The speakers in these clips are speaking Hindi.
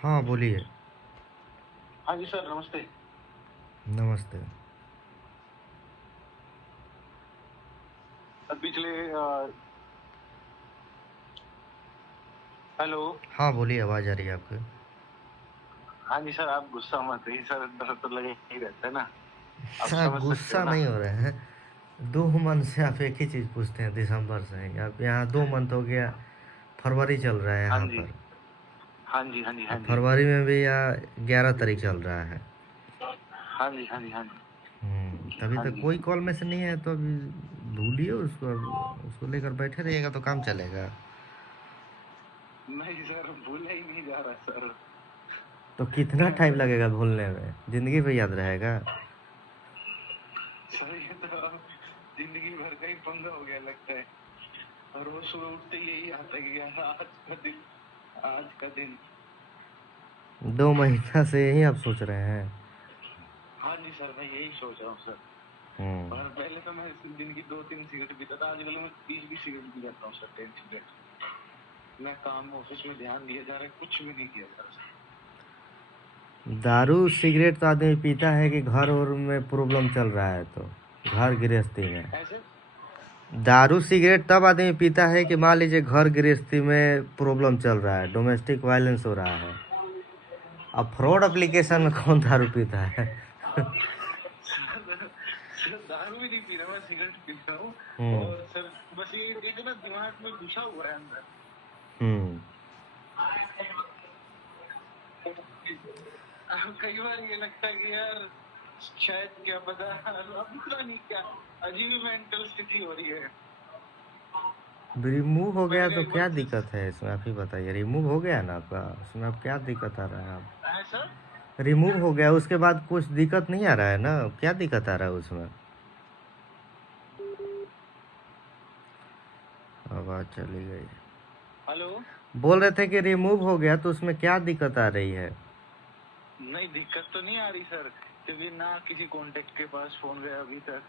हाँ बोलिए। हाँ जी सर, नमस्ते। नमस्ते। पिछले हेलो। हाँ बोलिए, आवाज़ आ रही है आपकी। हाँ जी सर, आप गुस्सा मत रहिए सर, डर तो लगे ही रहता है ना, आप आप समझ सकते हो गुस्सा ना। नहीं हो रहे हैं। 2 मंथ से आप एक ही चीज़ पूछते हैं, दिसंबर से आप यहाँ 2 मंथ हो गया। फरवरी चल रहा है हाँ यहाँ जी, पर। हाँ जी, हाँ जी, हाँ अब जी, फरवरी में भी यहाँ 11 तारीख चल रहा है। हाँ जी, हाँ जी, हाँ जी, तभी हाँ तक जी। कोई कॉल में से नहीं है तो अभी भूलिए उसको। अब उसको लेकर बैठे रहिएगा तो काम चलेगा। नहीं सर, भूला ही नहीं जा रहा सर। तो कितना टाइम लगेगा भूलने में? ज़िंदगी भर याद रहेगा। सर ये तो अब जिंदगी भर का ही पंगा हो गया लगता है। और रोज सुबह उठते ही यही आता है कि यार आज का दिन, आज का दिन। 2 महीना से यही आप सोच रहे हैं। हाँ जी सर, मैं यही सोच रहा हूँ सर। हम्म और पहले तो मैं दिन की 2-3 सिगरेट पीता था, आजकल मैं 20-20 सिगरेट पी जाता हूँ सर, 10 सिगरेट। मैं काम ऑफिस में ध्यान दिया जा रहा है, कुछ भी नहीं किया सर। दारू सिगरेट तो आदमी पीता है कि घर और में प्रॉब्लम चल रहा है तो घर गृहस्थी में। ऐसे दारू सिगरेट तब आदमी पीता है कि मान लीजिए घर गृहस्थी में प्रॉब्लम चल रहा है, डोमेस्टिक वायलेंस हो रहा है। अब फ्रॉड एप्लीकेशन में कौन दारू पीता है? सर दारू भी नहीं पी रहा, मैं सिगरेट पी रहा हूँ। हम्म और सर बस ये जो ना दिमाग में घुसा हुआ है अंदर। हम्म कई बार ये लगता है कि यार शायद क्या पता, अब पता नहीं क्या अजीब मेंटल स्थिति हो रही है। रिमूव हो गया मैंने तो एक क्या बार दिक्कत है इसमें? आप ही बताइए। रिमूव हो गया ना आपका, उसमें अब क्या दिक्कत आ रहा है? आप है सर। रिमूव हो गया उसके बाद कुछ दिक्कत नहीं आ रहा है ना? क्या दिक्कत आ रहा है उसमें? आवाज़ चली गई। हेलो। बोल रहे थे कि रिमूव हो गया तो उसमें क्या दिक्कत आ रही है? नहीं, दिक्कत तो नहीं आ रही सर, क्योंकि ना किसी कांटेक्ट के पास फोन गया अभी तक।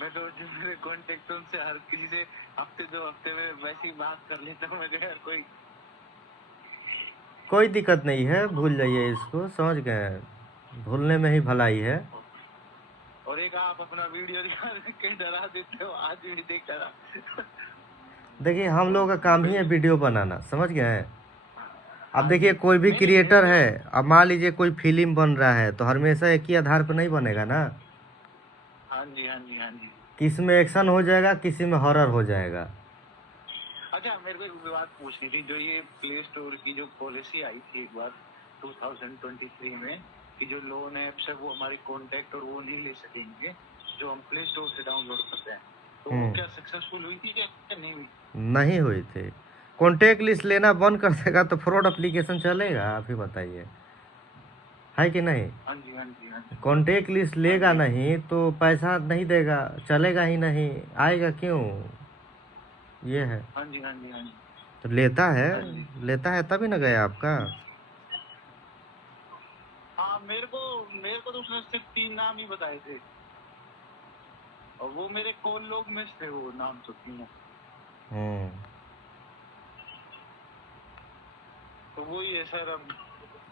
मैं तो जो मेरे कांटेक्ट उनसे हर किसी से हफ्ते 2 हफ्ते में वैसी बात कर लेता हूँ। मैं कहा यार कोई दिक्कत नहीं है, भूल जाइए इसको, समझ गए? भूलने में ही भलाई है। और एक आप अपना वीडियो दिखा के डरा देते हो, आज भी देख डरा। देखिए हम लोगों का काम ही है वीडियो बनाना, समझ गए? अब हाँ देखिए जी। कोई भी नहीं नहीं, मेरे क्रिएटर को है। अब मान लीजिए कोई फिल्म बन रहा है तो हमेशा एक ही आधार पर नहीं बनेगा ना। हाँ जी, हाँ जी, हाँ जी। किसी में एक्शन हो जाएगा, किसी में हॉरर हो जाएगा। अच्छा, मेरे को एक बात पूछनी थी। जो ये प्ले स्टोर की जो पॉलिसी आई थी एक बार 2023 में, कि जो लोन ऐप्स है वो हमारी कॉन्टेक्ट और वो नहीं ले सकेंगे जो हम प्ले स्टोर से डाउनलोड करते हैं, तो वो क्या सक्सेसफुल हुई थी क्या नहीं हुई? नहीं हुई थी। कॉन्टेक्ट लिस्ट लेना बंद कर देगा तो फ्रॉड एप्लीकेशन चलेगा? आप ही बताइए, है कि नहीं? हाँ जी, हाँ जी, हाँ जी, कॉन्टेक्ट लिस्ट हाँ लेगा जी, नहीं तो पैसा नहीं देगा, चलेगा ही नहीं। आएगा क्यों? ये है। हाँ जी, हाँ जी, हाँ जी, तो लेता है। हाँ जी। लेता है तभी ना गया आपका। हाँ, मेरे को तो उसने सिर्फ 3 नाम ही बताए थे, और वो मेरे कॉल लोग में थे वो नाम तो तीनों। हम्म तो वो ही है सर अब।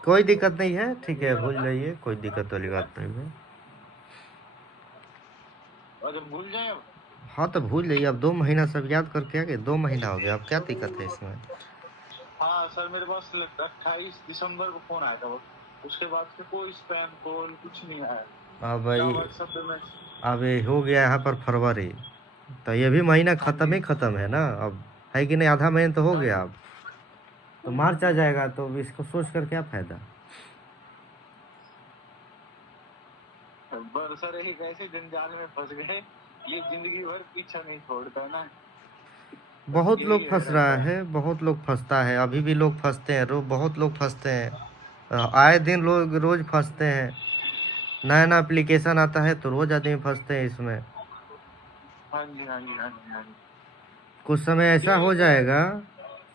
कोई दिक्कत नहीं है, ठीक है, भूल जाइए, कोई दिक्कत वाली बात नहीं है। और जब भूल जाए। हाँ तो भूल जाइए। अब 2 महीना सब याद करके आ गए, 2 महीना हो गया, अब क्या दिक्कत है इसमें? हाँ सर, मेरे पास 28 दिसंबर को फोन आया था वो, उसके बाद से कोई स्पैम कॉल कुछ नहीं आया, अब ना ये व्हाट्सएप पे मैं। अब ये हो गया यहाँ पर फरवरी, तो ये भी महीना हाँ ख़त्म जी, ही ख़त्म है ना अब। है कि नहीं? आधा महीना तो हो हाँ गया जी। अब। तो मार्च आ जाएगा तो इसको सोच कर क्या फ़ायदा? पर सर एक ऐसे जंजाल में फंस गए, ये जिंदगी भर पीछा नहीं छोड़ता ना, बस बहुत यही लोग है फंस रहा रहता है। है, बहुत लोग फंसता है, अभी भी लोग फंसते हैं, बहुत लोग फंसते हैं। आए दिन लोग रोज़ फंसते हैं। नया नया एप्लीकेशन आता है तो रोज़ आदमी फंसते हैं इसमें। हाँ जी, हाँ जी, हाँ जी, हाँ जी। कुछ समय ऐसा ये हो जाएगा,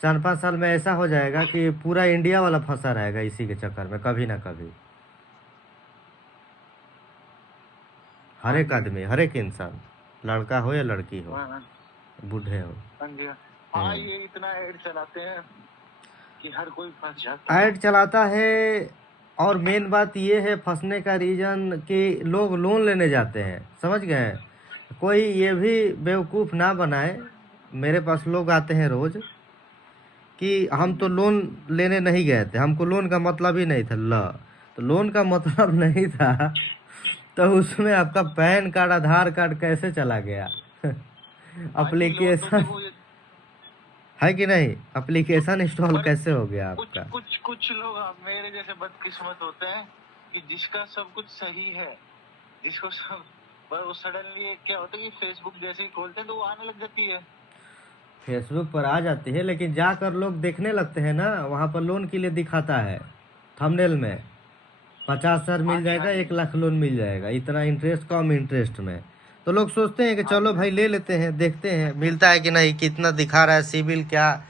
4-5 साल में ऐसा हो जाएगा कि पूरा इंडिया वाला फंसा रहेगा इसी के चक्कर में, कभी ना कभी। हर हाँ एक जी, आदमी, हर एक इंसान, लड़का हो या लड़की हो, हाँ हाँ बूढ़े हो। हाँ जी। हाँ, हम्म ये इतना ऐड चलाते हैं कि हर कोई फंस जाता है। ऐड चलाता है। और मेन बात ये है फंसने का रीजन कि लोग लोन लेने जाते हैं, समझ गए। कोई ये भी बेवकूफ़ ना बनाए, मेरे पास लोग आते हैं रोज कि हम तो लोन लेने नहीं गए थे, हमको लोन का मतलब ही नहीं था। तो लोन का मतलब नहीं था तो उसमें आपका पैन कार्ड आधार कार्ड कैसे चला गया? हाँ जी, लोन तो एप्लीकेशन देखो ये, है कि नहीं, एप्लीकेशन इंस्टॉल पर कैसे हो गया कुछ आपका? कुछ कुछ लोग मेरे जैसे बदकिस्मत होते हैं कि जिसका सब कुछ सही है, जिसको सब, पर वो सडनली क्या होता है कि फेसबुक जैसे ही खोलते हैं तो वो आने लग जाती है। फेसबुक पर आ जाती है, लेकिन जाकर लोग देखने लगते हैं ना, वहाँ पर लोन के लिए दिखाता है थंबनेल में 50,000 हाँ मिल जी, हाँ जाएगा, जी, 1 लाख लोन मिल जाएगा, इतना इंटरेस्ट, कम इंटरेस्ट में। तो लोग सोचते हैं कि हाँ चलो जी, भाई ले लेते हैं, देखते हैं मिलता है कि नहीं, कितना दिखा रहा है सिबिल क्या।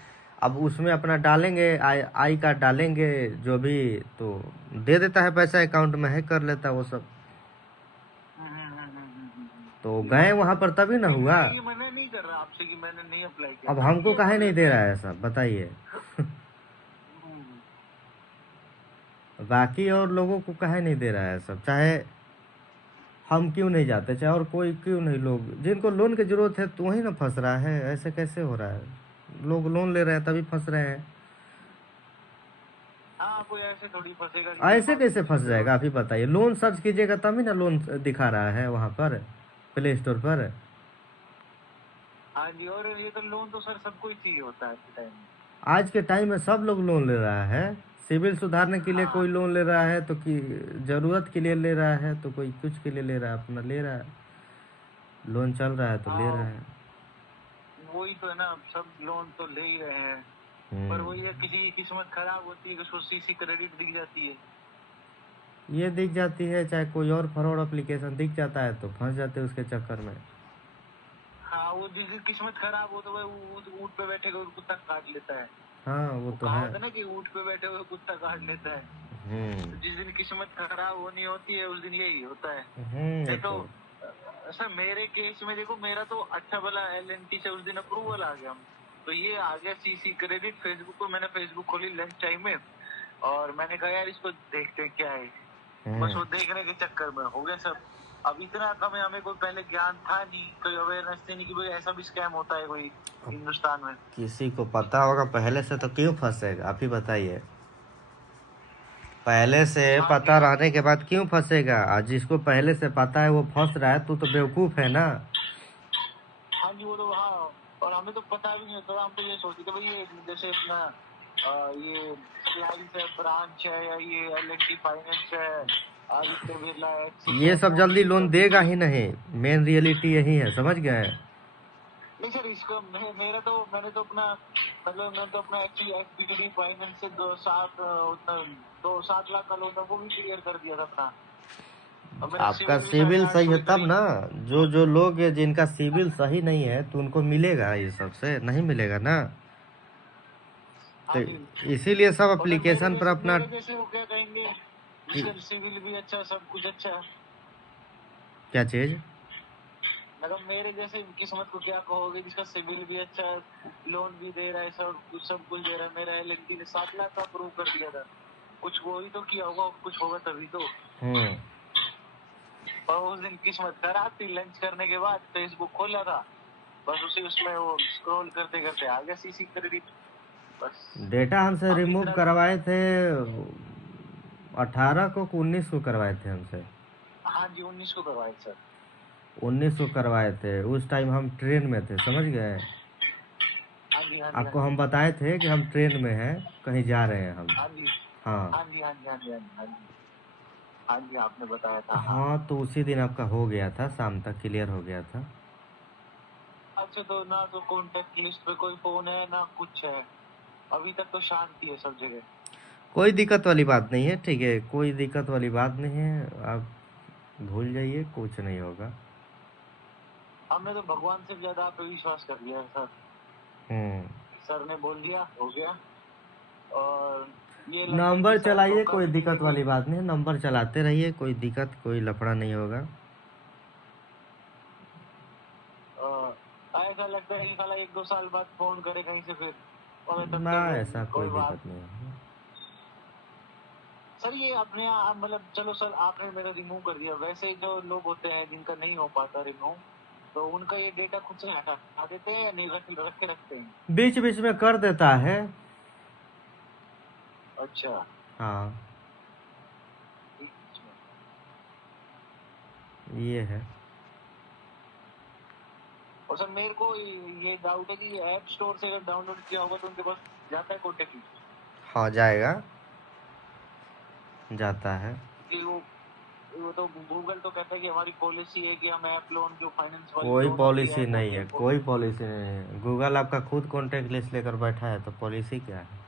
अब उसमें अपना डालेंगे, आई कार्ड डालेंगे जो भी, तो दे देता है पैसा अकाउंट में, है कर लेता है वो सब। तो गए वहाँ पर तभी ना नहीं, हुआ। मैं ये मना नहीं कर रहा आपसे कि मैंने नहीं अप्लाई किया, अब मैं हमको किया काहे था नहीं दे वैसे। रहा है ऐसा बताइए? हम्म, बाकी और लोगों को काहे नहीं दे रहा है सब, चाहे हम क्यों नहीं जाते, चाहे और कोई क्यों नहीं, लोग जिनको लोन की जरूरत है तो वही ना फंस रहा है। ऐसे कैसे हो रहा है? लोग लोन ले रहे हैं तभी फंस रहे हैं। हाँ, कोई ऐसे थोड़ी फंसेगा कि मेरे ऐसे पास कैसे कुछ फंस जाएगा आप ही बताइए? लोन सर्च कीजिएगा तभी ना लोन दिखा रहा है वहाँ पर, प्ले स्टोर पर। हाँ जी, और ये तो लोन तो सर सबको ही चाहिए होता है आज के टाइम में। आज के टाइम में सब लोग लोन ले रहा है। सिविल सुधारने के लिए हाँ, कोई लोन ले रहा है, तो कि ज़रूरत के लिए ले रहा है, तो कोई कुछ के लिए ले रहा है, अपना ले रहा है। लोन चल रहा है तो ले रहा हाँ, है। वही तो है ना, अब सब लोन तो ले ही रहे हैं, पर वही है, किसी की किस्मत खराब होती है कि उसको सीसी क्रेडिट दिख जाती है। ये दिख जाती है, चाहे कोई और फ्रॉड एप्लीकेशन दिख जाता है तो फंस जाते हैं उसके चक्कर में। हाँ, वो जिसकी किस्मत खराब हो तो वह ऊँट पे बैठे हुए कुत्ता काट लेता है। हाँ वो वो तो है। कहावत है ना कि ऊँट पे बैठे हुए कुत्ता काट लेता है। तो जिस दिन किस्मत खराब होनी होती है उस दिन यही होता है। ये नहीं तो तो सर मेरे केस में देखो, मेरा तो अच्छा भला LNT से उस दिन अप्रूवल आ गया, तो ये आ गया सीसी क्रेडिट फेसबुक पे। मैंने फेसबुक खोली लंच टाइम में और मैंने कहा यार इसको देखते हैं क्या है। बस वो देखने के चक्कर में हो गया सब। अब इतना कम हमें कोई पहले ज्ञान था नहीं, कोई अवेयरनेस थी नहीं कि भाई ऐसा भी स्कैम होता है कोई हिंदुस्तान में। किसी को पता होगा पहले से तो क्यों फंसेगा, आप ही बताइए। पहले से हाँ जी, पता हाँ रहने के बाद क्यों फंसेगा? आज जिसको पहले से पता है वो फंस रहा है, तो बेवकूफ़ है ना। हाँ जी, वो तो हाँ। और हमें तो पता भी नहीं होता, हम तो ये सोचते थे भाई ये जैसे अपना ये रिलायंस है, ब्रांच है, या ये LNT फाइनेंस है, आदित्य बिरला एक्सिस ये है, सब जल्दी मोदी लोन देगा सब। ही नहीं। मेन रियलिटी यही है, समझ गए। नहीं सर, इसका मेरा तो मैंने तो अपना मतलब मैं तो अपना एक्चुअली FPTD फाइनेंस से 2 7 लाख का लोन था, वो भी क्लियर कर दिया था अपना। और मेरा आपका सिविल भी साढ़े सिविल आठ सही सौ है के तब करीब। ना। जो जो लोग हैं जिनका सिविल सही नहीं है तो उनको मिलेगा, ये सबसे नहीं मिलेगा ना। तो हाँ जी, इसीलिए सब और सर एप्लीकेशन पर अपना मेरे जैसे वो क्या कहेंगे, जिसका सिविल भी अच्छा, सब कुछ अच्छा। क्या चीज़। मतलब मेरे जैसे किस्मत को क्या कहोगे, जिसका सिविल भी अच्छा है, लोन भी दे रहा है, सब कुछ दे रहा है। मेरा LNT ने 7 लाख का अप्रूव कर दिया था। कुछ वो ही तो किया होगा, कुछ होगा तभी तो। और उस दिन किस्मत खराब थी, लंच करने के बाद फेसबुक खोला था, बस उसी उसमें वो स्क्रॉल करते करते आ गया सीसी क्रेडिट। बस डेटा हमसे अब रिमूव इतना। करवाए थे 18 को, 19 को करवाए थे हमसे। हाँ जी, 19 को करवाए सर। 19 को करवाए थे, उस टाइम हम ट्रेन में थे, समझ गए। हाँ जी, हाँ जी, हाँ आपको जी, हम बताए थे कि हम ट्रेन में हैं, कहीं जा रहे हैं हम। हाँ जी, हाँ हाँ जी, हाँ जी, हाँ जी, हाँ जी, हाँ जी, हाँ जी, आपने बताया था, हाँ। हाँ, तो उसी दिन आपका हो गया था, शाम तक क्लियर हो गया था। अच्छा, तो ना तो कॉन्टेक्ट लिस्ट पे कोई फोन है ना कुछ है, अभी तक तो शांति है सब जगह। कोई दिक्कत वाली बात नहीं है, ठीक है, कोई दिक्कत वाली बात नहीं है। आप भूल जाइए, कुछ नहीं होगा। हमने तो भगवान से ज्यादा आप पे विश्वास कर लिया है सर। हम्म सर ने बोल दिया हो गया। और ये लगता है कि नंबर सर चलाइए, धोखा कोई भी नहीं दिक्कत देंगे। वाली बात नहीं है, नंबर चलाते रहिए, कोई दिक्कत कोई लफड़ा नहीं होगा। ऐसा लगता है कि साला 1 2 साल बाद फोन करे कहीं से फिर। और तब ना, तक ऐसा कोई कोई बात। दिक्कत नहीं है। सर ये अपने आप मतलब चलो सर आपने मेरा रिमूव कर दिया, वैसे जो लोग होते हैं जिनका नहीं हो पाता रिमूव, तो उनका ये डेटा खुद से हटा देते हैं या नहीं रख के रखते हैं? बीच बीच में कर देता है। अच्छा। हाँ, ये है। और सर मेरे को ये डाउट है कि ऐप स्टोर से अगर डाउनलोड किया होगा तो उनके पास जाता है कॉन्टेक्ट लिस्ट? हाँ, जाएगा, जाता है। कि वो तो गूगल तो कहता है कि हमारी पॉलिसी है कि हम ऐप लोन जो फाइनेंस वाली कोई लोन होती पॉलिसी ऐप नहीं होती है, है कोई पॉलिसी नहीं है। गूगल आपका खुद कॉन्टेक्ट लिस्ट लेकर बैठा है, तो पॉलिसी क्या है?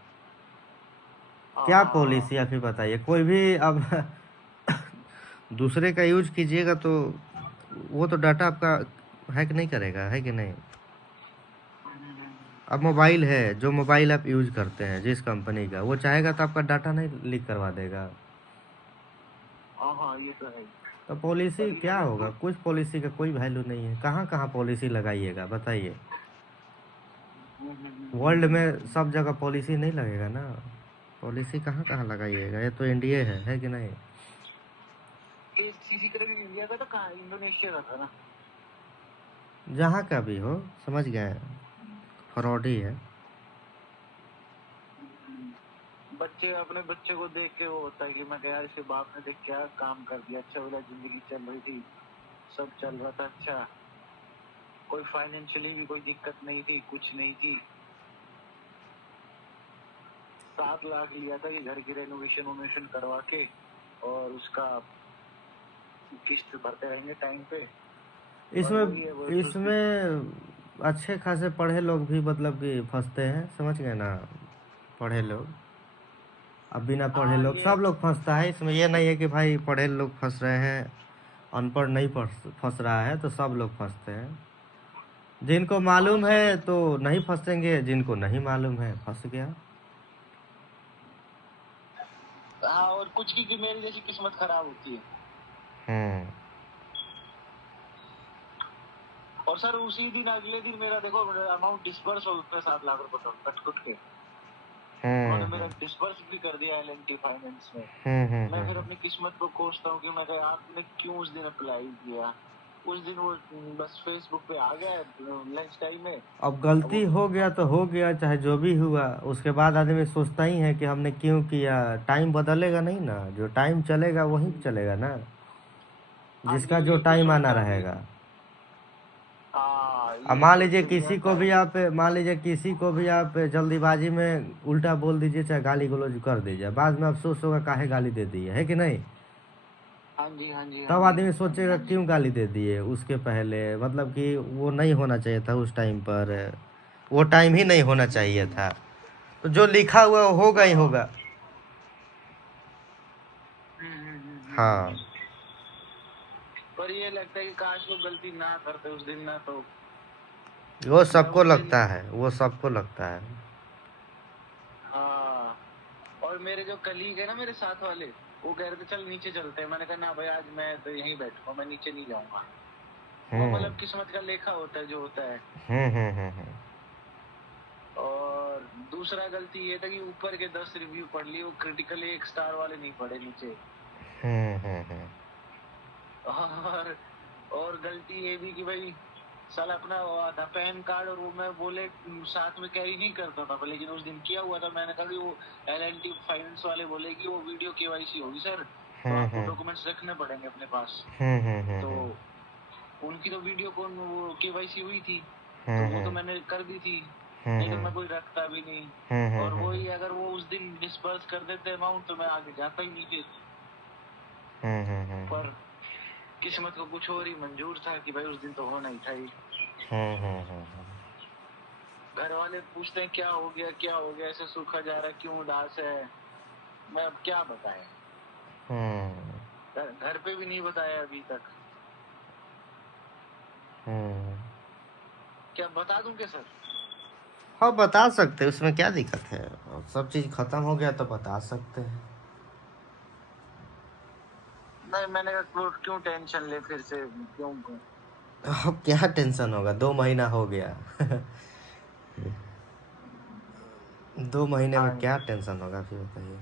क्या पॉलिसी आप ही बताइए। कोई भी अब दूसरे का यूज कीजिएगा तो वो तो डाटा आपका हैक नहीं करेगा, है कि नहीं? अब मोबाइल है, जो मोबाइल आप यूज करते हैं जिस कंपनी का, वो चाहेगा तो आपका डाटा नहीं लीक करवा देगा। हाँ ये तो है। तो पॉलिसी क्या होगा? कुछ पॉलिसी का कोई वैल्यू नहीं है। कहाँ कहाँ पॉलिसी लगाइएगा बताइए? वर्ल्ड में सब जगह पॉलिसी नहीं लगेगा ना। पॉलिसी कहाँ कहाँ लगाइएगा? ये तो इंडिया है कि नहीं? ये सीसी क्रेडिट इंडिया का तो कहाँ, इंडोनेशिया का था ना? जहाँ का भी हो, समझ गए, फ्रॉड ही है। बच्चे अपने बच्चे को देख के वो होता है कि मैं यार इसके बाप ने देख क्या काम कर दिया, अच्छा वाला जिंदगी चल रही थी, सब चल रहा था अच्छा, कोई फाइनेंशियली भी कोई दिक्कत नहीं थी, कुछ नहीं थी। 7 लाख लिया था ये घर की रेनोवेशन करवा के, और उसका किस्त भरते रहेंगे टाइम पे। इसमें अच्छे खासे पढ़े लोग भी मतलब कि फंसते हैं, समझ गए ना? पढ़े लोग, अब बिना पढ़े लोग, सब लोग फंसता है इसमें। ये नहीं है कि भाई पढ़े लोग फंस रहे हैं, अनपढ़ नहीं फंस रहा है, तो सब लोग फंसते हैं। जिनको मालूम है तो नहीं फंसेंगे, जिनको नहीं मालूम है फंस गया। हाँ, और कुछ की मेरी जैसी किस्मत खराब होती है। और सर उसी दिन अगले दिन मेरा देखो अमाउंट डिस्पर्स हो गया 7 लाख रुपए कट कुट के। उन्होंने मेरा डिस्पर्स भी कर दिया एल&टी फाइनेंस में। मैं फिर अपनी किस्मत को कोसता हूँ कि मैं कहा आपने क्यों उस दिन अप्लाई किया। उस दिन वो बस फेसबुक पे आ गया लंच टाइम में। अब गलती हो गया तो हो गया, चाहे जो भी हुआ, उसके बाद आदमी सोचता ही है कि हमने क्यों किया। टाइम बदलेगा नहीं ना, जो टाइम चलेगा वही चलेगा ना, जिसका जो टाइम आना रहेगा। अब मान लीजिए किसी को भी आप जल्दीबाजी में उल्टा बोल दीजिए, चाहे गाली गलौज कर दीजिए, बाद में अफसोस होगा काहे गाली दे दिए, है कि नहीं? हाँ जी। तब आदमी सोचेगा क्यों गाली दे दिए उसके पहले, मतलब कि वो नहीं होना चाहिए था उस टाइम पर, वो टाइम ही नहीं होना चाहिए था। तो जो लिखा हुआ होगा ही होगा। हाँ, पर ये लगता है कि काश वो गलती ना करते उस दिन ना, तो वो सबको लगता है, वो सबको लगता है। हाँ। और मेरे जो कलीग है ना मेरे साथ वाले, वो कह रहे थे चल नीचे चलते हैं। मैंने कहा ना भाई आज मैं तो यहीं बैठूंगा, मैं नीचे नहीं जाऊंगा। वो मतलब किस्मत का लेखा होता है जो होता है। और दूसरा गलती ये था कि ऊपर के 10 रिव्यू पढ़ लिए, वो क्रिटिकल 1 स्टार वाले नहीं पढ़े नीचे। और गलती ये भी कि भाई साला अपना था पैन कार्ड, और वो मैं बोले साथ में कैरी नहीं करता था, लेकिन उस दिन किया हुआ था। मैंने कहा कि वो एल&टी फाइनेंस वाले बोले कि वो वीडियो केवाईसी होगी सर, तो आपको डॉक्यूमेंट्स रखने पड़ेंगे अपने पास। तो उनकी तो वीडियो कौन वो केवाईसी हुई थी, तो वो तो मैंने कर दी थी, नहीं तो मैं कोई रखता भी नहीं। और वही अगर वो उस दिन डिस्पर्स कर देते अमाउंट तो मैं आगे जाता ही नहीं फिर। पर किस्मत को कुछ और ही मंजूर था कि भाई उस दिन तो होना ही था ही। घर वाले पूछते हैं क्या हो गया, ऐसे सूखा जा रहा है, क्यों उदास है। मैं अब क्या बताएं, घर पे भी नहीं बताया अभी तक। क्या बता दूं क्या सर? हाँ, बता सकते हैं, उसमें क्या दिक्कत है। सब चीज खत्म हो गया तो बता सकते हैं। नहीं, मैंने कहा क्यों टेंशन ले फिर से, क्यों? अब क्या टेंशन होगा, 2 महीना हो गया। 2 महीने हाँ में क्या टेंशन होगा फिर बताइए।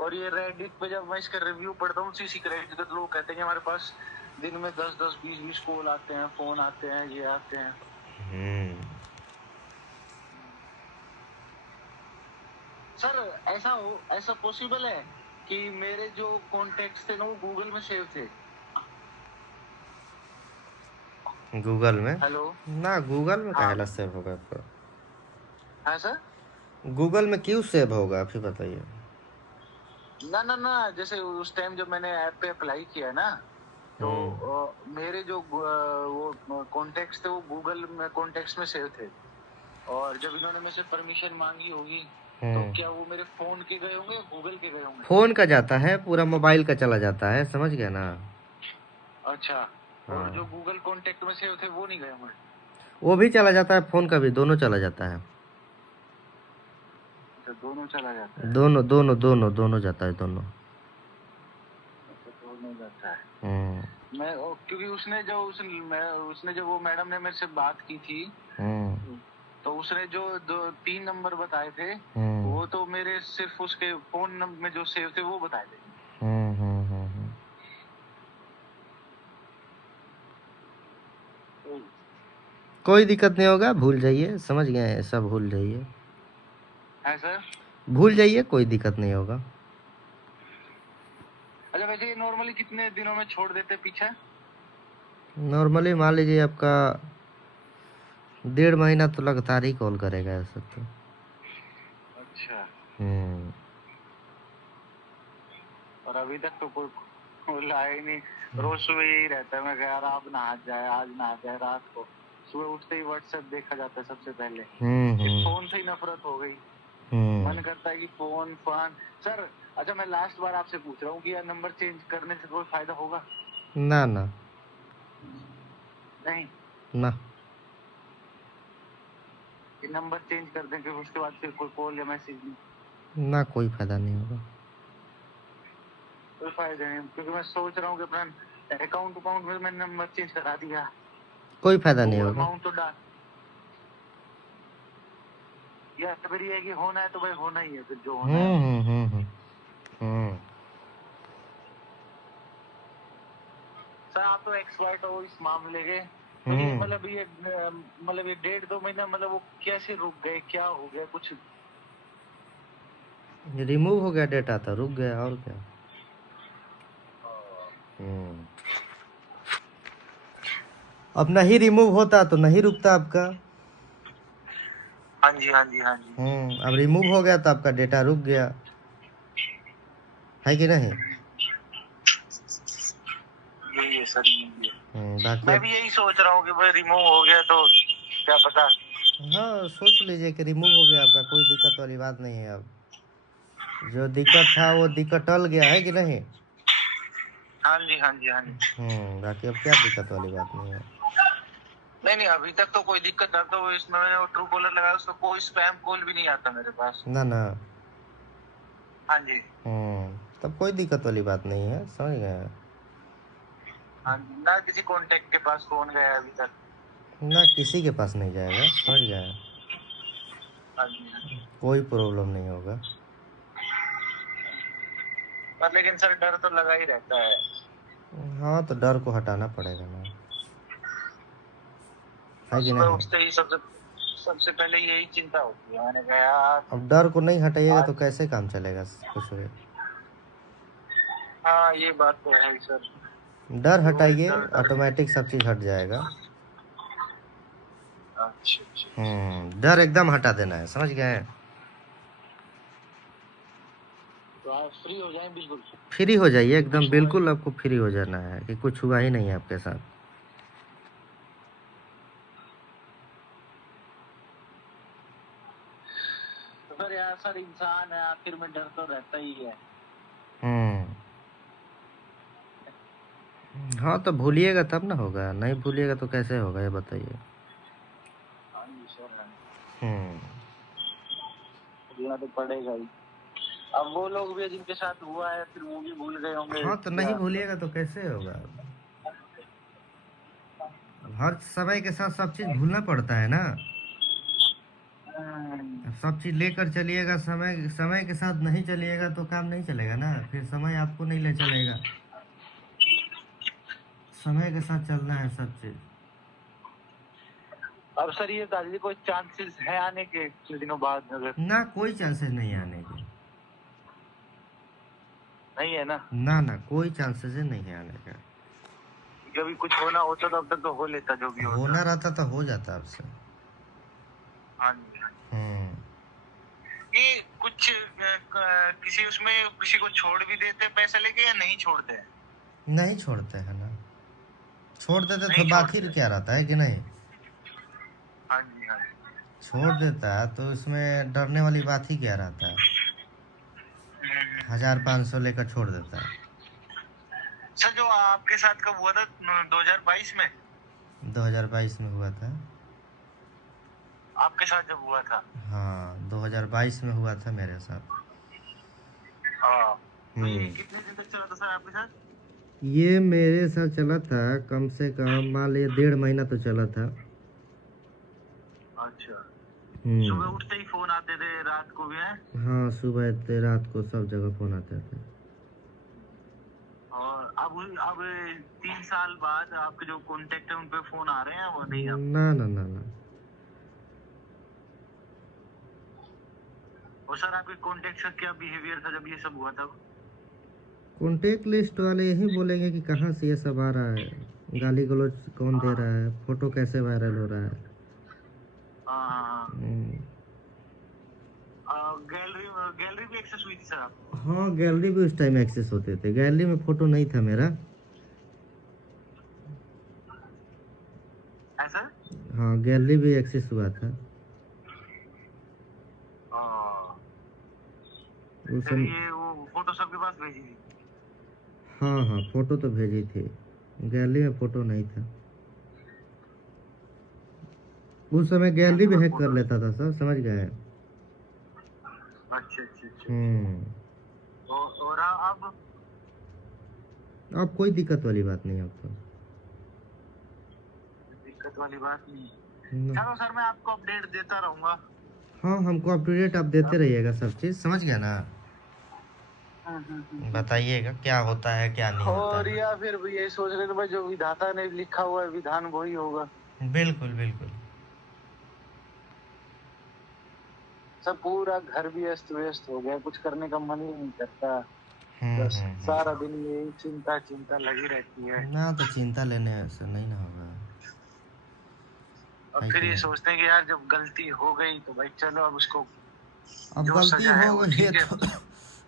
और ये रेडिट पे जब मैं इसका रिव्यू पढ़ता हूँ सीसी क्रेडिट का, तो लोग कहते हैं कि हमारे पास दिन में 10-10 20-20 कॉल आते हैं, फोन आते हैं, ये आते हैं। हम्म। सर ऐसा पॉसिबल है कि मेरे जो कॉन्टेक्ट्स थे ना वो गूगल में सेव थे? गूगल में हेलो। ना, गूगल में हाँ काहेला सेव होगा आपका? हाँ सर। गूगल में क्यों सेव होगा आप ही बताइए। ना ना ना, जैसे उस टाइम जब मैंने ऐप पे अप्लाई किया ना, तो मेरे जो वो कॉन्टेक्ट्स थे वो गूगल में कॉन्टेक्ट्स में सेव थे। और जब इन्होंने मेरे से परमिशन मांगी होगी, तो क्या वो मेरे फोन के गए होंगे या गूगल के गए होंगे? फोन का जाता है, पूरा मोबाइल का चला जाता है, समझ गया ना। अच्छा। और हाँ, जो गूगल कॉन्टेक्ट में सेव थे वो नहीं गए होंगे? वो भी चला जाता है, फोन का भी, दोनों चला जाता है। अच्छा, दोनों चला जाता है। दोनों दोनों दोनों दोनों जाता है, दोनों। अच्छा, दोनों जाता है। हम्म। क्योंकि उसने जब वो मैडम ने मेरे से बात की थी, तो उसने जो 2-3 नंबर बताए थे, वो तो मेरे सिर्फ उसके फोन नंबर में जो सेव थे वो बताए थे। कोई दिक्कत नहीं होगा, भूल जाइए, समझ गए, सब भूल जाइए। है सर। भूल जाइए, कोई दिक्कत नहीं होगा। अच्छा, वैसे ये नॉर्मली कितने दिनों में छोड़ देते पीछे? नॉर्मली मान लीजिए आपका 1.5 महीना तो लगातार ही कॉल करेगा ऐसा तो। अच्छा। हम्म। और अभी तक तो कोई कॉल आया ही नहीं। रोज सुबह यही रहता है, मैं कह यार आप नहा जाए, आज नहा जाए। रात को सुबह उठते ही व्हाट्सएप देखा जाता है सबसे पहले। फोन से ही नफरत हो गई। मन करता है कि फोन फान। सर अच्छा, मैं लास्ट बार आपसे पूछ रहा हूँ कि यार नंबर चेंज करने से कोई फायदा होगा? ना ना नहीं। ना, कि नंबर चेंज कर दें फिर उसके बाद फिर कोई कॉल या मैसेज नहीं? ना, कोई फायदा नहीं होगा। कोई फायदा नहीं, क्योंकि मैं सोच रहा हूँ कि अपना अकाउंट में मैंने नंबर चेंज करा दिया। कोई फायदा वो नहीं होगा। अमाउंट तो डाल, या फिर ये है कि होना है तो भाई होना ही है, फिर जो होना है। सर आप तो एक्सपर्ट हो इस मामले के, तो ये मतलब ये 1.5-2 महीना मतलब वो कैसे रुक गए, क्या हो गया कुछ? रिमूव हो गया डेटा, तो रुक गया, और क्या। अब नहीं रिमूव होता तो नहीं रुकता आपका। हाँ जी हाँ जी हाँ जी। अब रिमूव हो गया तो आपका डेटा रुक गया, है कि नहीं। यही है सर, यही है। बाकी मैं अब, भी यही सोच रहा हूँ कि भाई रिमूव हो गया तो क्या पता। हाँ, सोच लीजिए कि रिमूव हो गया आपका, कोई दिक्कत वाली बात नहीं है। अब जो दिक्कत था वो दिक्कत टल गया, है कि नहीं। हाँ जी हाँ जी हाँ जी। बाकी अब क्या दिक्कत वाली बात नहीं है। नहीं नहीं, अभी तक तो कोई दिक्कत था, तो इसमें मैंने वो ट्रू कॉलर लगाया, उसका कोई स्पैम कॉल भी नहीं आता मेरे पास। ना ना। हाँ जी। तब कोई दिक्कत वाली बात नहीं है, समझ गए। हाँ जी, ना किसी कॉन्टेक्ट के पास फोन गया अभी तक। ना किसी के पास नहीं जाएगा, समझ गए। हाँ जी। कोई प्रॉब्लम नहीं होगा। पर लेकिन सर डर तो लगा ही रहता है। हाँ, तो डर को हटाना पड़ेगा ना, है कि सुबह नहीं। उठते ही सबसे पहले यही चिंता होती है, मैंने कहा यार। अब डर को नहीं हटाइएगा तो कैसे काम चलेगा कुछ भी। हाँ ये बात तो है सर। डर रोज हटाइए, डर डर। ऑटोमेटिक सब चीज हट जाएगा। अच्छा अच्छा। डर एकदम हटा देना है, समझ गए। तो आप फ्री हो जाएं बिल्कुल। फ्री हो जाइए एकदम, बिल्कुल आपको फ्री हो जाना है कि कुछ हुआ ही नहीं है आपके साथ। तो सर यार, सर इंसान है, आखिर में डर तो रहता ही है। हाँ, तो भूलिएगा तब ना होगा, नहीं भूलिएगा तो कैसे होगा, ये बताइए। हाँ जी सर। भूलना तो पड़ेगा ही। अब वो लोग भी जिनके साथ हुआ है फिर वो भी भूल गए होंगे। हाँ, तो नहीं भूलिएगा तो कैसे होगा। अब हर समय के साथ सब चीज भूलना पड़ता है ना। सब चीज लेकर चलिएगा, समय समय के साथ नहीं चलिएगा तो काम नहीं चलेगा ना, फिर समय आपको नहीं ले चलेगा। समय के साथ चलना है सब चीज। अब सर ये दादी कोई चांसेस है आने के कुछ दिनों बाद? अगर ना, कोई चांसेस नहीं आने के। नहीं है ना? ना, कोई चांसेस नहीं है आने का। कभी कुछ होना होता तो अब तक तो हो लेता, जो भी होना रहता तो हो जाता आपसे। हाँ जी। हम्म। ये कुछ किसी उसमें किसी को छोड़ भी देते पैसा लेके या नहीं छोड़ते हैं? नहीं छोड़ते हैं ना, छोड़ देते तो नहीं बात ही छोड़ते। क्या रहता है कि नहीं। हाँ जी, हाँ जी। छोड़ देता है तो इसमें डरने वाली बात ही क्या रहता है। 1500 लेकर छोड़ देता है। सर जो आपके साथ कब हुआ था 2022 में? 2022 में हुआ था। आपके साथ जब हुआ था? हाँ, 2022 में हुआ था मेरे साथ। हाँ। तो ये कितने दिन तक चला था सर आपके साथ? ये मेरे साथ चला था कम से कम मान लीजिए 1.5 महीना तो चला था। अच्छा। सुबह उठते ही फोन आते थे, रात को भी है? हाँ, सुबह से रात को सब जगह फोन आते थे। और अब 3 साल बाद आपके जो कांटेक्ट है उन पे फोन आ रहे हैं वो नहीं? ना। और सर आपके कांटेक्ट का क्या बिहेवियर था जब ये सब हुआ था? कॉन्टेक्ट लिस्ट वाले यही बोलेंगे कि कहाँ से ये सब आ रहा है, गाली गलौज कौन दे रहा है, फोटो कैसे वायरल हो रहा है। गैलरी भी एक्सेस हुई थी सर आपको? हाँ, गैलरी भी उस टाइम एक्सेस होते थे। गैलरी में फोटो नहीं था मेरा। ऐसा? हाँ, गैलरी भी एक्सेस हुआ था उस फिर ये वो फोटो सबके पास भेजी थी? हाँ, फोटो तो भेजी थी, गैलरी में फोटो नहीं था। उस समय गैलरी भी हैक कर लेता था सर, समझ गए। अच्छा। और अब कोई दिक्कत वाली बात नहीं। अब तो दिक्कत वाली बात नहीं। चलो सर मैं आपको अपडेट देता रहूंगा। हाँ, हमको अपडेट आप देते रहिएगा सब चीज, समझ गया ना। बताइएगा क्या होता है क्या नहीं होता और है। या फिर ये सोच रहे थे भाई जो विधाता ने लिखा हुआ है विधान वही होगा। बिल्कुल। सब पूरा घर भी अस्त व्यस्त हो गया, कुछ करने का मन ही नहीं करता। बस सारा दिन यही चिंता लगी रहती है ना। तो चिंता लेने से नहीं ना होगा। और फिर ये सोचते हैं कि यार जब गलती हो गई तो भाई चलो अब उसको अब गलती हो गई तो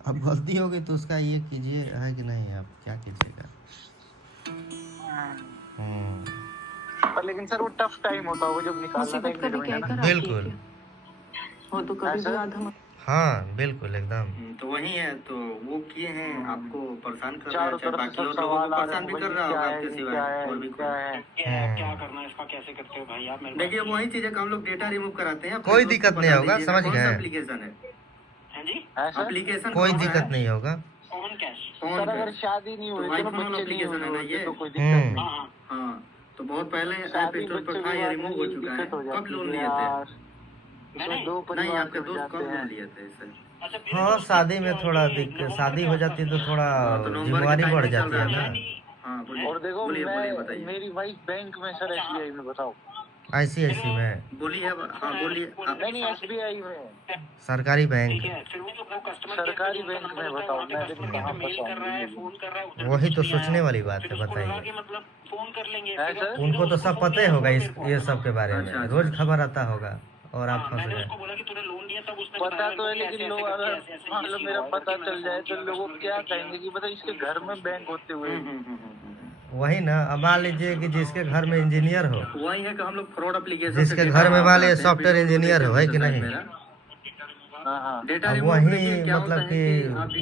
अब गलती हो गई तो उसका ये कीजिए, है कि नहीं। आप क्या कीजिएगा। पर लेकिन सर वो टफ टाइम होता है वो जब निकालना था 1 महीना। बिल्कुल वो तो कभी भी आधा। हाँ, बिल्कुल एकदम। तो वही है, तो वो किए हैं आपको परेशान कर रहे चारों हैं, तरफ बाकी से और लोगों को सवाल आ परेशान भी कर रहा होगा आपके सिवाय और भी क्या है क्या करना है इसका, कैसे करते हो भाई आप? देखिए वही चीज है कि हम लोग डेटा रिमूव कराते हैं। कोई दिक्कत नहीं होगा, समझ गए। एप्लीकेशन है जी एप्लीकेशन, कोई दिक्कत नहीं होगा। ऑन कैश सर अगर शादी नहीं हुई तो बच्चे नहीं एप्लीकेशन है ना ये। तो कोई दिक्कत नहीं। हाँ, तो बहुत पहले ऐप स्टोर पर था, ये रिमूव हो चुका है। कब लोन लिए थे? नहीं, आपके दोस्त कब लोन लिए थे इससे? हाँ, शादी में थोड़ा दिक्कत, शादी हो जाती है तो थोड़ा जिम्मेवारी बढ़ जाती है ना। हाँ बोलिए। और देखो बोलिए बताइए। मेरी वाइफ बैंक में सर SBI में, बताओ। ICICI में? बोलिए। हाँ बोलिए। नहीं SBI में, सरकारी बैंक। सरकारी बैंक में बताओ। मैं देखो कहाँ फंसा। वही तो सोचने वाली बात है, बताइए। मतलब फोन कर लेंगे। उनको तो सब पता ही होगा ये सब के बारे में, रोज खबर आता होगा और आप फंस गए। पता तो है लेकिन लोग अगर मान लो मेरा पता चल जाए तो लोग क्या कहेंगे कि मतलब इसके घर में बैंक होते हुए। वही ना, अब मान लीजिए कि जिसके घर में इंजीनियर हो, वही है कि हम लोग फ्रॉड एप्लीकेशन, जिसके घर में मान लीजिए सॉफ्टवेयर इंजीनियर हो, है कि नहीं। अब वही मतलब कि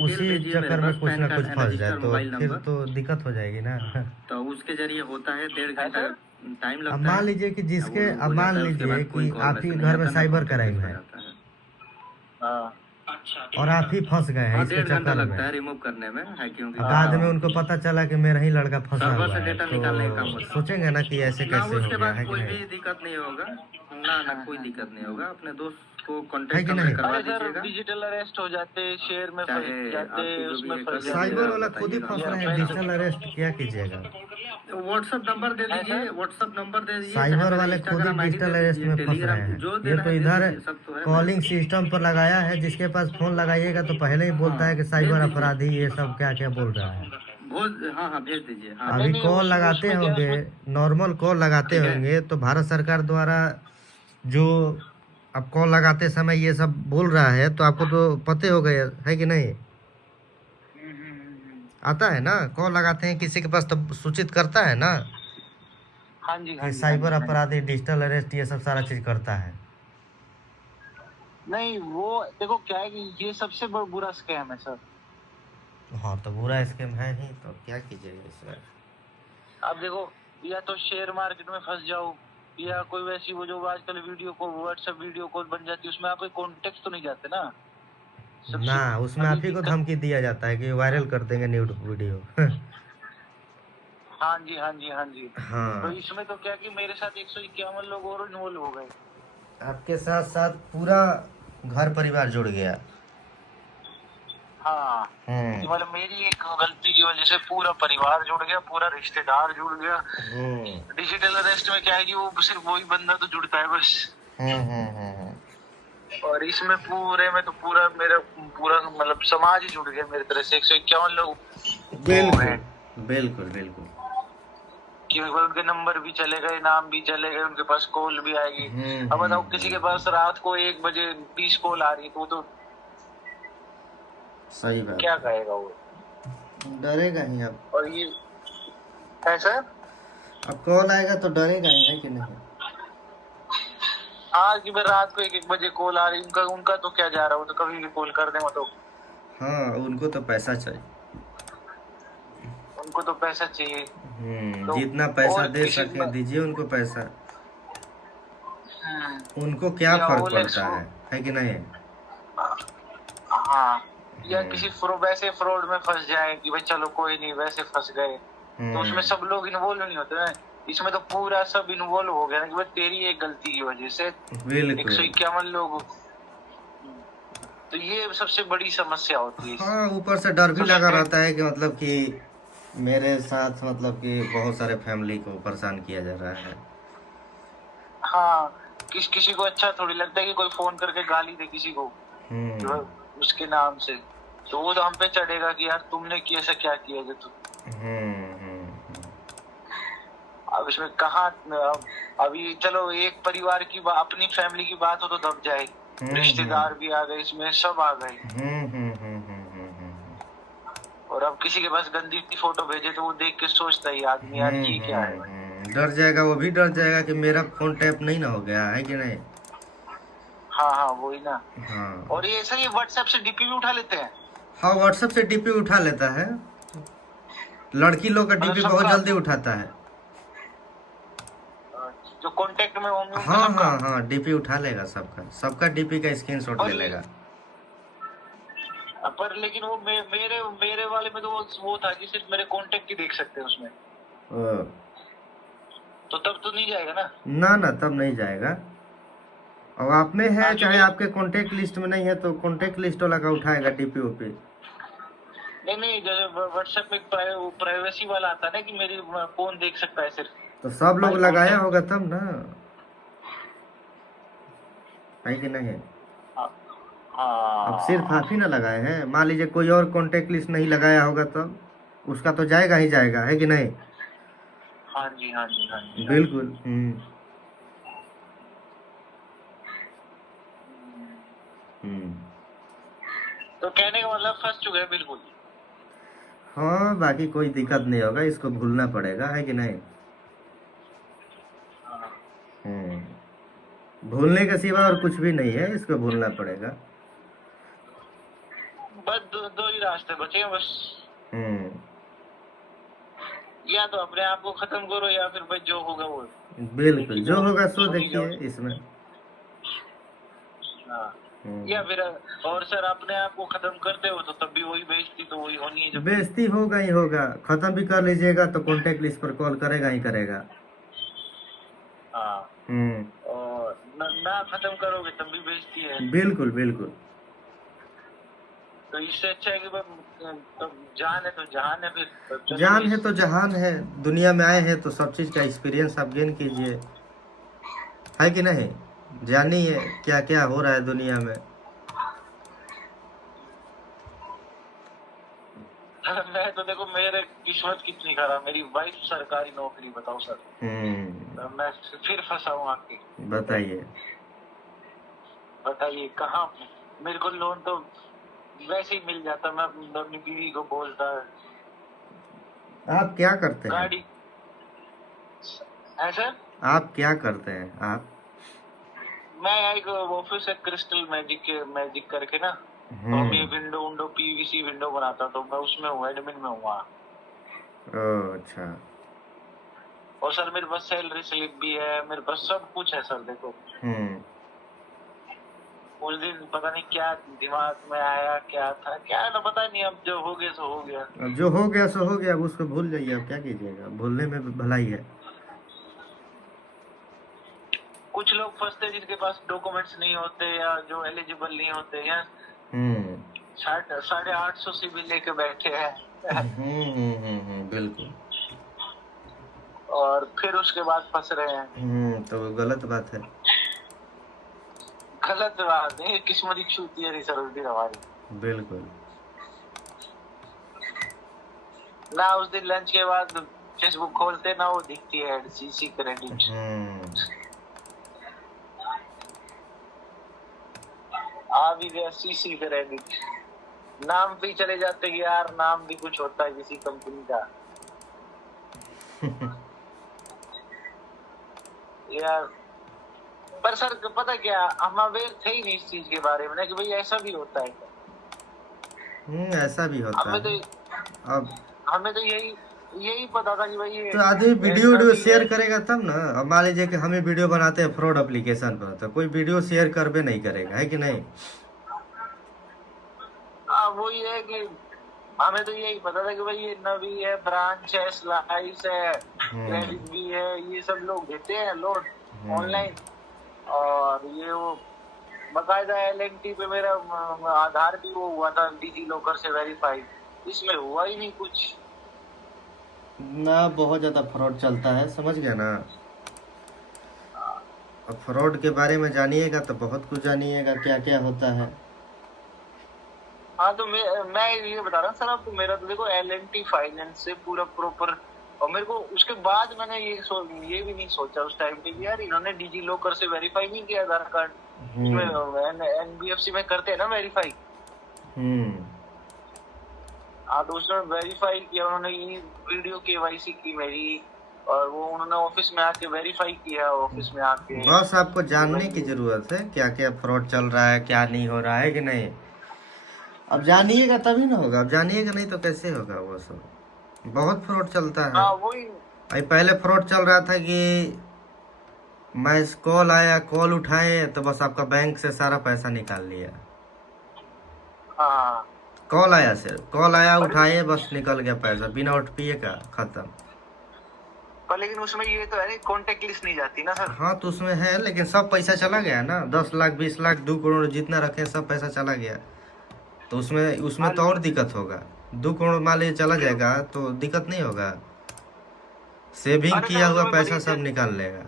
उसी चक्कर में कुछ ना कुछ फंस जाए तो फिर तो दिक्कत हो जाएगी ना। तो उसके जरिए होता है 1.5 घंटा टाइम लगता है। अब मान लीजिए कि जिसके, अब मान लीजिए कि आप ही घर में साइबर क्राइम है और आप ही फंस गए हैं इसके चक्कर में। रिमूव करने में है, क्योंकि बाद में उनको पता चला कि मेरा ही लड़का फंसा हुआ सर्वर से है डेटा निकालने का काम तो होता है। सोचेंगे ना कि ऐसे ना कैसे हो उसके गया, बाद है कि कोई नहीं। भी दिक्कत नहीं होगा। ना कोई दिक्कत नहीं होगा। अपने दोस्त को है कांटेक्ट कि हमसे नहीं? करवा अरे सर दीजिएगा। डिजिटल अरेस्ट हो जाते, शेयर में चाहे फंस जाते, आपकी जो भी उसमें एक फंस जाते। साइबर वाला खुद ही बताइएगा। फंस रहे हैं, डिजिटल अरेस्ट क्या कीजिएगा? व्हाट्सएप नंबर दे है दीजिए, सर? व्हाट्सएप नंबर दे दीजिए, साइबर चाहे वाले खुद ही Instagram ID डिजिटल दे अरेस्ट दीजिए, में फंस रहे टेलीग्राम हैं। जो ये देना तो है दे इधर दीजिए, सब तो है। कॉलिंग सिस्टम पर लगाया है, जिसके पास फोन लगाइएगा तो पहले ही बोलता है कि साइबर अपराधी ये सब क्या क्या बोल रहा है। हाँ भेज दीजिए। हाँ अभी नहीं, कॉल लगाते उसमें क्या है, होंगे, नॉर्मल कॉल लगाते ठीक है। होंगे तो भारत सरकार द्वारा जो अब कॉल लगाते समय ये सब बोल रहा है, तो आपको तो पते हो गए है कि नहीं? आता है ना, कॉल लगाते हैं किसी के पास तो सूचित करता है ना हाँ जी, हाँ कि जी, साइबर हाँ जी। अपराधी, डिजिटल अरेस्ट, ये सब सारा चीज करता है। नहीं, वो देखो क्या है कि ये सबसे बुरा स्कैम है सर। हाँ तो बुरा स्कैम है ही, तो क्या कीजिएगा इसमें? अब देखो, या तो शेयर मार्केट में फंस जाओ, या कोई वैसी वो जो आजकल video call, WhatsApp video call बन जाती है, उसमें आपके कॉन्टेक्ट तो नहीं जाते ना। ना, उसमें अभी आप ही को दिक्कत- धमकी दिया जाता है कि वायरल कर देंगे न्यूड वीडियो। हाँ जी, हाँ जी, हाँ जी। तो हाँ, इसमें तो क्या कि मेरे साथ 151 लोग और इन्वॉल्व हो गए। आपके साथ साथ पूरा घर परिवार जुड़ गया। हाँ, हम्म, कि मतलब मेरी एक गलती की वजह से पूरा परिवार जुड़ गया, पूरा रिश्तेदार जुड़ गया। हम्म, डिजिटल अरेस्ट में क्या है कि वो सिर्फ वही बंदा तो जुड़ता है बस। और इसमें पूरे में तो पूरा मेरा पूरा मतलब समाज ही जुड़ गया मेरी तरह से। 151 लोग बिल्कुल बिल्कुल बिल्कुल। कि उनके नंबर भी चले गए, नाम भी चले गए, उनके पास कॉल भी आएगी। अब बताओ किसी के पास रात को 1 बजे 20 कॉल आ रही है, तो वो तो सही बात, क्या कहेगा वो। डरेगा ही अब। और ये है सर, अब कॉल आएगा तो डरेगा ही, है कि नहीं? हाँ कि भाई रात को 1 बजे कॉल आ रही, उनका तो क्या जा रहा है, वो तो कभी भी कॉल कर दें। वो तो हाँ, उनको तो पैसा चाहिए। उनको तो पैसा चाहिए। तो जितना पैसा और दे किसी सके दीजिए उनको पैसा। हम्म, उनको क्या या फर्क OLX पड़ता है कि नहीं? हाँ, या किसी वैसे फ्रॉड में फंस जाए कि भाई चलो कोई नहीं, वैसे फंस गए, तो उसमें सब लोग इन्वॉल्व नहीं होते हैं। इसमें तो पूरा सब इन्वॉल्व हो गया ना कि भाई तेरी एक गलती की वजह से बिल्कुल। 151 लोग। तो ये सबसे बड़ी समस्या होती है। हाँ, ऊपर से डर भी लगा रहता है कि मतलब कि मेरे साथ मतलब कि बहुत सारे फैमिली को परेशान किया जा रहा है। हाँ, किसी को अच्छा थोड़ी लगता है कि कोई फोन करके गाली दे किसी को उसके नाम से, तो वो तो हम पे चढ़ेगा कि यार तुमने किया, ऐसा क्या किया जो तुम। अब इसमें कहाँ, अभी चलो एक परिवार की अपनी फैमिली की बात हो तो दब जाए, रिश्तेदार भी आ गए इसमें, सब आ गए। और अब किसी के पास गंदी फोटो भेजे तो वो देख के सोचता है आदमी यार ये क्या है। डर जाएगा, वो भी डर जाएगा कि मेरा फोन टैप नहीं ना हो गया है कि नहीं? हाँ हाँ वही ना। हाँ, और ये सर ये व्हाट्सएप से डीपी भी उठा लेते हैं। हाँ, व्हाट्सएप से डीपी उठा लेता है। लड़की लोग का डीपी बहुत जल्दी उठाता है। जो कांटेक्ट में होंगे उनका हाँ सबका। हाँ हाँ, डीपी उठा लेगा सबका डीपी का स्क्रीनशॉट ले लेगा। पर लेकिन वो मेरे वाले में तो वो था कि सिर्फ मेरे कांटेक्ट ही देख सकते हैं उसमें, तो तब तो नहीं जाएगा ना। ना तब नहीं जाएगा। और आप में है चाहे आपके कांटेक्ट लिस्ट में नहीं है तो कांटेक्ट लिस्ट वाला का उठाएगा डीपी ओपी। नहीं जैसे व्हाट्सएप में प्राइवेसी वाला आता है ना कि मेरी कौन देख सकता है सिर्फ, तो सब लोग लगाया होगा तब ना, है कि नहीं? अब सिर्फ आप ही ना लगाए हैं। मान लीजिए कोई और कांटेक्ट लिस्ट नहीं लगाया होगा तब उसका तो जाएगा ही जाएगा, है कि नहीं? हाँ जी हाँ जी हाँ जी बिल्कुल। तो कहने का मतलब फंस चुके हैं बिल्कुल। हाँ, बाकी कोई दिक्कत नहीं होगा, इसको भूलना पड़ेगा, है कि नहीं? भूलने के सिवा और कुछ भी नहीं है, इसको भूलना पड़ेगा। बस दो ही रास्ते बचे हैं बस। या तो अपने आप को खत्म करो या फिर भाई जो होगा वो। बिल्कुल, जो होगा सो देखिए इसमें। या फिर और सर अपने आप को खत्म करते हो तो तब भी वही बेइज्जती तो वही होनी है। बेइज्जती होगा ही होगा। खत्म भी कर लीजिएगा तो कांटेक्ट लिस्ट पर कॉल करेगा ही करेगा। हाँ, और ना ना खत्म करोगे तब भी बेइज्जती है। बिल्कुल बिल्कुल। तो इससे अच्छा है कि तो जान है तो जहान है, फिर चलो जान है तो जहान है, दुनिया में आए हैं तो सब चीज़ का एक्सपीरियंस आप गेन कीजिए, है कि नहीं? जानिए क्या क्या हो रहा है दुनिया में। मैं तो देखो मेरे किस्मत कितनी खराब, मेरी वाइफ सरकारी नौकरी, बताओ सर। तो मैं फिर फंसा हूँ आके। बताइए। बताइए कहाँ, मेरे को लोन तो वैसे ही मिल जाता, मैं अपनी बीवी को बोलता। आप क्या करते हैं? गाड़ी है सर। आप क्या करते हैं आप? मैं एक ऑफिस है क्रिस्टल मैजिक करके ना, तो मैं विंडो पीवीसी विंडो बनाता, तो मैं उसमें हूँ, एडमिन में हूँ वहाँ। ओह अच्छा। और सर मेरे पास सैलरी स्लिप भी है, मेरे पास सब कुछ है सर। देखो उस दिन पता नहीं क्या दिमाग में आया, क्या था क्या ना पता नहीं, अब जो हो गया सो हो गया। अब जो हो गया सो हो गया, अब उसको भूल जाइए, अब क्या कीजिएगा, भूलने में भलाई है। कुछ लोग फंसते जिनके पास डॉक्यूमेंट्स नहीं होते या जो एलिजिबल नहीं होते, या 850 से भी लेके बैठे हैं। बिल्कुल। और फिर उसके बाद फंस रहे हैं। तो गलत बात है। गलत बात है, किस्मत की छूती है सर उस दिन हमारी। बिल्कुल। ना उस दिन लंच के बाद फेसबुक खोलते ना वो दिखती है सीसी क्रेडिट। आ भी गया सीसी क्रेडिट, नाम भी चले जाते कि यार नाम भी कुछ होता है किसी कंपनी का। यार पर सर पता क्या, हम अवेयर थे ही नहीं इस चीज के बारे में ना, कि भाई ऐसा भी होता है। ऐसा भी होता है। अब हमें तो यही पता था कि भाई ये तो आदमी वीडियो शेयर करेगा तब ना। अब मान लीजिए कि हमें वीडियो बनाते हैं फ्रॉड एप्लीकेशन पर, तो कोई वीडियो शेयर करबे नहीं करेगा, है कि नहीं? वही है कि हमें तो यही पता था कि भाई ये नवी है, ब्रांच है, स्लाइस है, क्रेडिट भी है, ये सब लोग देते हैं लोन ऑनलाइन। और ये वो बकायदा LNT पे मेरा आधार भी वो हुआ था डिजी लॉकर से वेरीफाई, इसमें हुआ ही नहीं कुछ ना। बहुत ज्यादा फ्रॉड चलता है, समझ गया ना? अब फ्रॉड के बारे में जानिएगा तो बहुत कुछ जानिएगा, क्या क्या होता है। हाँ तो मैं ये बता रहा हूँ सर आपको, मेरा तो देखो LNT फाइनेंस से पूरा प्रॉपर, और मेरे को उसके बाद मैंने ये भी नहीं सोचा उस टाइम पे यार इन्होंने डिजी लॉकर से वेरीफाई नहीं किया आधार कार्ड, उसमें NBFC में करते हैं ना वेरीफाई। हाँ तो उसमें वेरीफाई किया उन्होंने, वीडियो KYC की मेरी, और वो उन्होंने ऑफिस में आके वेरीफाई किया, ऑफिस में आके। बस आपको जानने की जरूरत है क्या क्या फ्रॉड चल रहा है, क्या नहीं हो रहा है कि नहीं। अब जानिएगा तभी ना होगा, अब जानिएगा नहीं तो कैसे होगा वो सब। बहुत फ्रॉड चलता है। वही पहले फ्रॉड चल रहा था कि मैं कॉल आया, कॉल उठाए तो बस आपका बैंक से सारा पैसा निकाल लिया। कॉल आया, सिर्फ कॉल आया, उठाए, बस निकल गया पैसा बिना OTP का, खत्म। पर लेकिन उसमें ये तो है कॉन्टेक्ट लिस्ट नहीं जाती ना सर। हाँ तो उसमें है, लेकिन सब पैसा चला गया ना, 10 लाख 20 लाख 2 करोड़ जितना रखे सब पैसा चला गया। तो उसमें तो और दिक्कत होगा। 2 करोड़ मान लीजिए चला जाएगा तो दिक्कत नहीं होगा, सेविंग किया हुआ पैसा सब निकाल लेगा।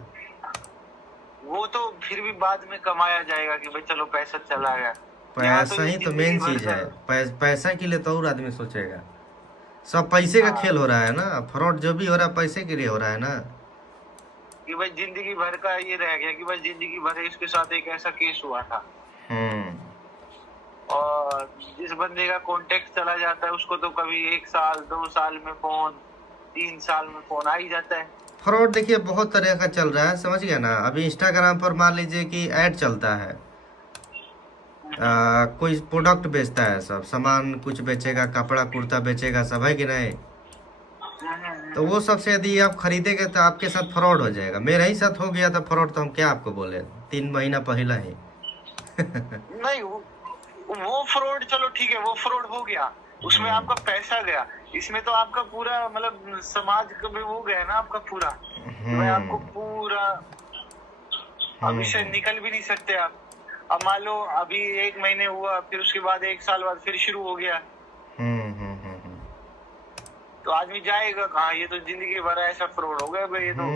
वो तो फिर भी बाद में कमाया जाएगा कि भाई चलो पैसा चला गया। पैसा ही तो मेन चीज है, पैसा के लिए तो और आदमी सोचेगा। सब पैसे का खेल हो रहा है ना, फ्रॉड जो भी हो रहा है पैसे के लिए हो रहा है ना, कि भाई जिंदगी भर का ये रह गया कि भाई जिंदगी भर इसके साथ एक ऐसा केस हुआ था। और जिस बंदे का कॉन्टेक्ट चला जाता है उसको तो कभी 1 साल 2 साल में फोन, 3 साल में फोन आ ही जाता है। फ्रॉड देखिए बहुत तरह का चल रहा है, समझ गया ना? अभी इंस्टाग्राम पर मान लीजिए कि ऐड चलता है, कोई प्रोडक्ट बेचता है, सब सामान कुछ बेचेगा, कपड़ा कुर्ता बेचेगा सब, है कि नहीं? तो वो सबसे यदि आप खरीदेंगे तो आपके साथ फ्रॉड हो जाएगा। मेरे ही साथ हो गया था फ्रॉड, तो हम क्या आपको बोले, 3 महीना पहला ही। नहीं वो फ्रॉड चलो ठीक है, वो फ्रॉड हो गया, उसमें आपका पैसा गया, इसमें तो आपका पूरा मतलब समाज का भी वो गया ना आपका पूरा। मैं आपको पूरा अब इससे निकल भी नहीं सकते आप। अब मान लो अभी 1 महीने हुआ, फिर उसके बाद 1 साल बाद फिर शुरू हो गया, तो आदमी जाएगा कहाँ? ये तो जिंदगी भर ऐसा फ्रॉड हो गया भाई, ये तो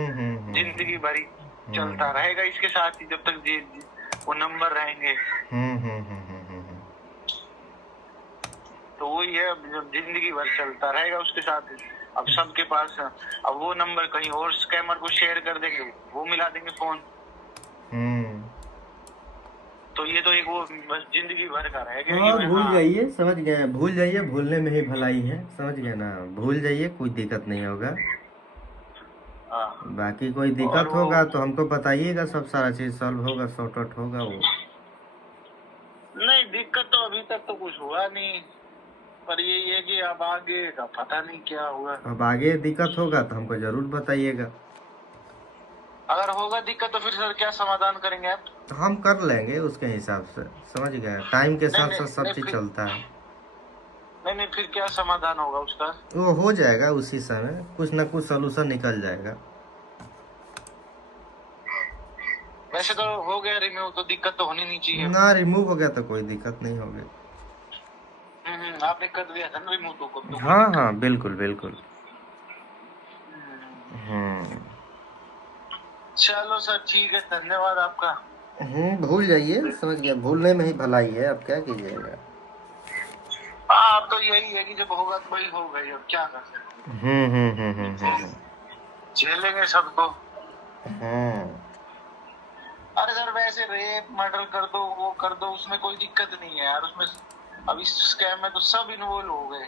जिंदगी भर ही चलता रहेगा इसके साथ ही, जब तक वो नंबर रहेंगे। तो वही है, जब जिंदगी भर चलता रहेगा उसके साथ। अब सबके पास अब वो नंबर कहीं और स्कैमर को शेयर कर देंगे, वो मिला देंगे फोन। तो ये तो एक वो बस जिंदगी भर का रहेगा। हाँ, भूल जाइए, समझ गए, भूल जाइए, भूलने में ही भलाई है, समझ गए ना, भूल जाइए, कोई दिक्कत नहीं होगा। बाकी कोई दिक्कत होगा तो हमको बताइएगा, सब सारा चीज सॉल्व होगा, सॉर्ट आउट होगा वो। नहीं, दिक्कत तो अभी तक तो कुछ हुआ नहीं, पर यही है कि अब आगे का पता नहीं क्या होगा। अब आगे दिक्कत होगा तो हमको जरूर बताइएगा। अगर होगा दिक्कत तो फिर सर क्या समाधान करेंगे आप? हम कर लेंगे उसके हिसाब से, समझ गए, टाइम के साथ साथ सब चीज फिर चलता है। नहीं, फिर क्या समाधान होगा उसका? वो हो जाएगा उसी समय, कुछ ना कुछ सोल्यूशन निकल जाएगा। वैसे तो हो गया रिम्यू, तो दिक्कत तो होनी नहीं चाहिए ना, रिमूव हो गया तो कोई दिक्कत नहीं होगी। आपने कर दिया था ना रिम्यू तो हाँ हाँ, बिल्कुल बिल्कुल। चलो सर, ठीक है, धन्यवाद आपका। भूल जाइए, समझ गया, भूलने में ही भलाई है, अब क्या कीजिएगा। अब तो यही है कि जब होगा तो वही होगा, अब क्या कर सकते। झेलेंगे सबको। अरे सर, वैसे रेप मर्डर कर दो, वो कर दो, उसमें कोई दिक्कत नहीं है यार, उसमें अब इस स्कैम में तो सब इन्वॉल्व हो गए।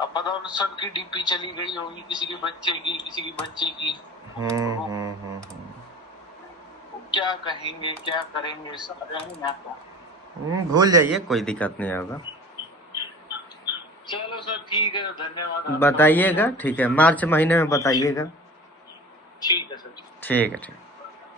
अब पता हो सबकी डीपी चली गई होगी, किसी के बच्चे की, किसी की बच्चे की। क्या कहेंगे, क्या करेंगे, सारे नहीं आता। भूल जाइए, कोई दिक्कत नहीं होगा। चलो सर, ठीक है, धन्यवाद। बताइएगा, ठीक है, मार्च महीने में बताइएगा। ठीक है सर। ठीक है, ठीक।